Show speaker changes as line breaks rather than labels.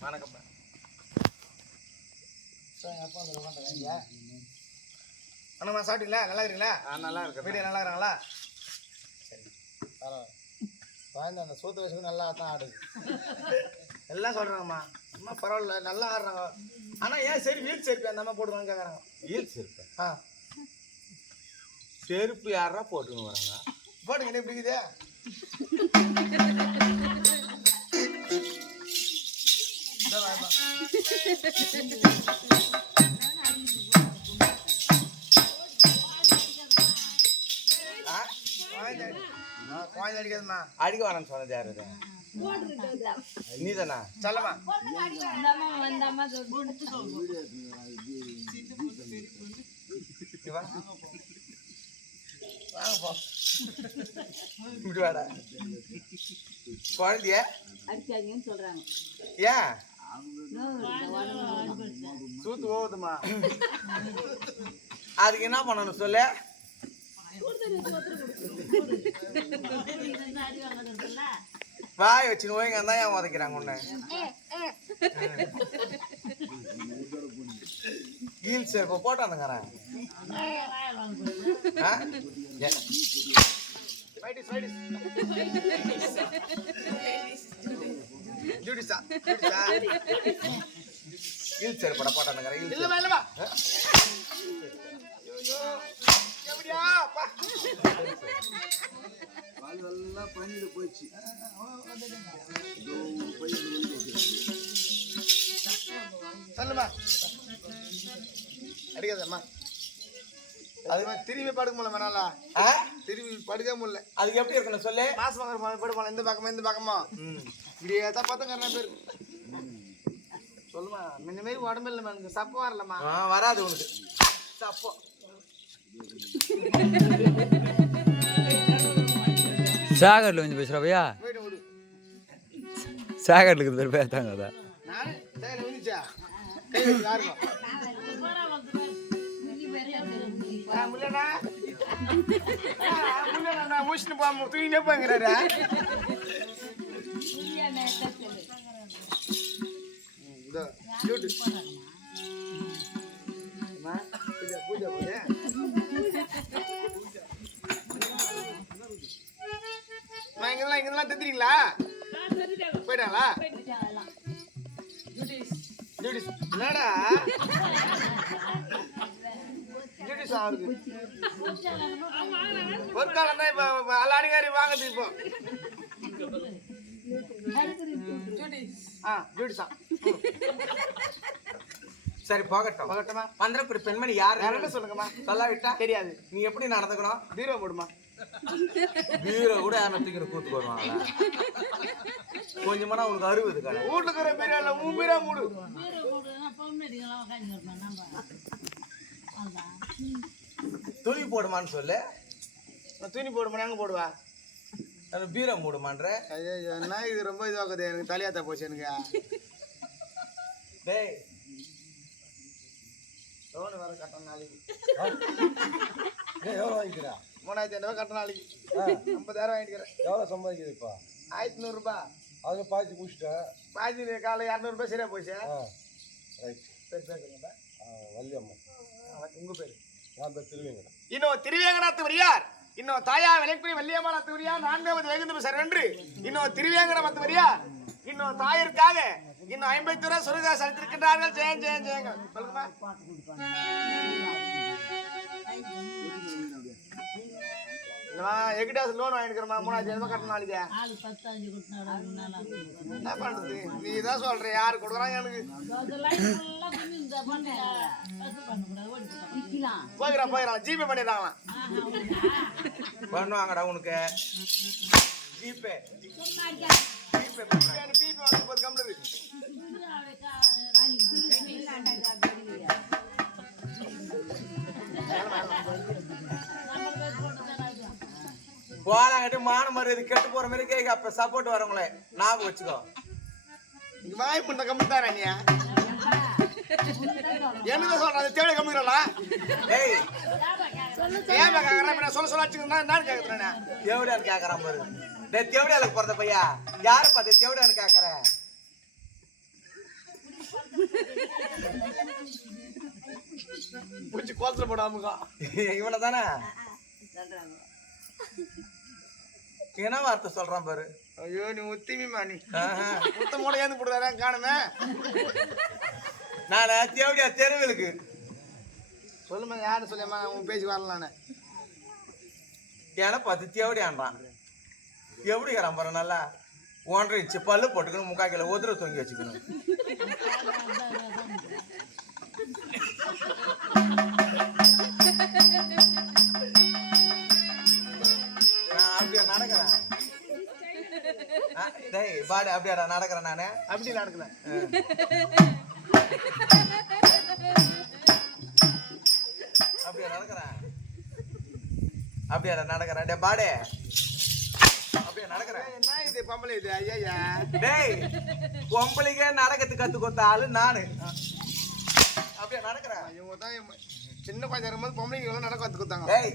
வணக்கம்ப்பா
அண்ணா சாப்பிட்டீங்களா? நல்லா இருக்கீங்களா
ஆ நல்லா இருக்கு
வீடியோ நல்லா இருக்கிறாங்களா?
குழந்தை அந்த சூத்த வயசுக்கு நல்லா தான் ஆடுது.
எல்லாம் சொல்றாங்கம்மா. அம்மா பரவாயில்ல நல்லா ஆடுறாங்க. ஆனா ஏன் சரி வீல் செருப்பு அந்த அம்மா போடுவாங்க கேட்குறாங்க
ஈல் செருப்பு?
ஆ.
செருப்பு யாரா போட்டுன்னு வராங்க?
போடுங்க என்ன பிடிக்குது
அடிக்க வேணாம்னு சொன்னது யாரு? நீதானா
வாடா. குழந்தைய
ஏன்
சூத்து போகுதுமா
அதுக்கு என்ன பண்ணணும் சொல்லு? வாய் வச்சுன்னு ஓய்ங்க தான் ஏன் உதைக்கிறாங்க உன்னை? ஹீல் செருப்பு போட்டானுங்கிறேன்
Ladies, ladies. ஜூடிஸா, ஜூடிஸா.
ஹீல் செருப்படா போட்டானுங்கிறேன் ஹீல்
இல்லம்மா, இல்லம்மா. ஐயோ, எப்படியா, அப்பா. சொல்லுமா அடிக்காதம்மா அது மாதிரி திரும்பி படுக்க முடியல மணாலா.
ஆ?
திரும்பி படுக்க முடியல.
அதுக்கு எப்படி இருக்கணும் சொல்லு?
மாசம் படுப்பாங்க இந்த பக்கமா இந்த பக்கமா?
ம்.
இப்படியே தான் பார்த்தங்க நிறைய பேர் சொல்லுமா முன்ன மாரி உடம்பு இல்லைம்மா எனக்கு சப்ப வரலம்மா.
வராது உனக்கு.
சப்போ.
சாகர்ல கொஞ்சம் பேசுகிறா பையா? சாகர்ல இருக்கிறது பேர் பேத்தாங்க அதான்.
ஊசின்னு போகாம தூக்கிட்டே போங்கிறாரு. இங்கெல்லாம் இங்கெல்லாம் போயிட்டாங்களா? என்னடா? ஜூடிஸ் ஆகுது ஒரு காலம் தான் இப்போ அல்லாடிகாரி வாங்குது இப்போ. ஆ ஜூடிஸா
சரி. போகட்டும்.
பகட்டமா?
மந்திரக்குடி பெண்மணி யார்?
யாருன்னு சொல்லுங்கம்மா?
சொல்லாவிட்டா?
தெரியாது.
நீ எப்படி நடந்துக்கணும்?
பீரோ போடுமா?
பீரோ கூட யாரும் தூக்கிற கூத்துக்கு வருவாங்க கொஞ்சமானா உனக்கு அறுபது கடை
வீட்டுக்கு ஒரு பீரோ இல்லை உன் பீரோ மூடு.
துணி போடுமான்னு சொல்லு.
துணி போடுமா எங்க போடுவா?
அந்த பீரோ மூடுமான்ற
என்ன இது? ரொம்ப இதுவாக்குது எனக்கு தலையாத்தா போச்சு எனக்கு.
டேய்.
லோன் வர கட்டணும் நாளைக்கு.
எவ்வளோ வாங்கிக்கிறா?
மூணாயிரத்தி ஐநூறுவா கட்டணும் நாளைக்கு. ஐம்பதாயிரம் வாங்கிக்கிறேன்.
எவ்வளோ சம்பாதிக்குது இப்போ?
ஆயிரத்தி நூறுரூபா
அதை பாய்ச்சி முடிச்சிட்டேன்
பாதி காலை இரநூறுபா சரியா போச்சு.
ரைட்
பேசுறீங்களா
வள்ளியம்மா.
உங்க பேர்.
நான் பேர் திருவேங்கடா
இன்னும் திருவேங்கடத்து வரியார் இன்னும் தாயா விலைக்குடி வள்ளியம்மாத்து வரியார் நான்காவது வைகுந்த சார் நன்று இன்னும் திருவேங்கட மத்து வரியார் இன்னும் தாயிற்காக இன்னும் ஐம்பத்தி ரூபா சுருகா செலுத்திருக்கின்றார்கள் ஜெயம் ஜெயம் ஜெயங்கள். இல்லம்மா எகிட்டாஸ் லோன் வாங்கிக்கிறோமா மூணாயிரத்தி ஐநூறு கட்டணும் நாளைக்கு. என்ன பண்றது? நீ தான் சொல்ற யாரு கொடுக்குறாங்க எனக்கு? போய்க்கிறான் போய்க்கிறான் ஜிபே பண்ணிடுறாங்களாம்
பண்ணுவாங்கடா உனக்கு. ஜிபே ஜிபே
பிபி வந்து போது கம்னு
போலாங்கட்டு மான மரியாதை கெட்டு போற மாதிரி கேட்க அப்ப சப்போர்ட் வரவங்களே ஞாபகம் வச்சுக்கோ.
இங்க வாய் பண்ண கம்மி தானே நீ? என்ன சொல்ற? அது தேவை கம்மிக்கிறா
டேய்
ஏன் கேக்குறேன் நான் சொல்ல சொல்ல வச்சுக்கிறேன் நான் கேக்குறேன்
தேவடியான்னு கேக்குறான் பாரு. டேய் தேவடியாளுக்கு பிறந்த பையா? யாரு பார்த்து தேவடியான்னு கேக்குற?
பூச்சி கோலத்துல போடாமுக்கா
இவனை தானே? என்ன வார்த்தை சொல்றான் பாரு?
ஐயோ நீ உத்திமிமா நீ.
ஆஹா.
முத்தமோட ஏந்து போடுறாரா காணுமே?
நானே தேவடியா தெருவிலுக்கு
சொல்லுமா யாரு சொல்லியம்மா உன் பேச்சு வரலான்னு.
ஏன்னா பத்து தேவடியான்றான் எப்படி பாரு நல்லா? ஒன்றரை இன்ச்சு பல்லு போட்டுக்கணும் முக்கா கிலோ உதிர தொங்கி வச்சுக்கணும். டேய் பாடு அப்படியாடா நடக்கிறேன் நானு.
அப்படி நடக்கல.
அப்படியா நடக்கிறேன்? அப்படியாடா நடக்கிறேன். டே பாடு. அப்படியா நடக்கிறேன்?
என்ன இது பொம்பளை இது? ஐயா
டேய் பொம்பளைங்க நடக்கத்து கத்து கொடுத்த ஆளு நானு. அப்படியே நடக்கிறேன்?
இவங்க தான் சின்ன குழந்தை இருக்கும்போது பொம்பளைங்க எல்லாம் நடக்க கற்றுக் கொடுத்தாங்க.
டேய்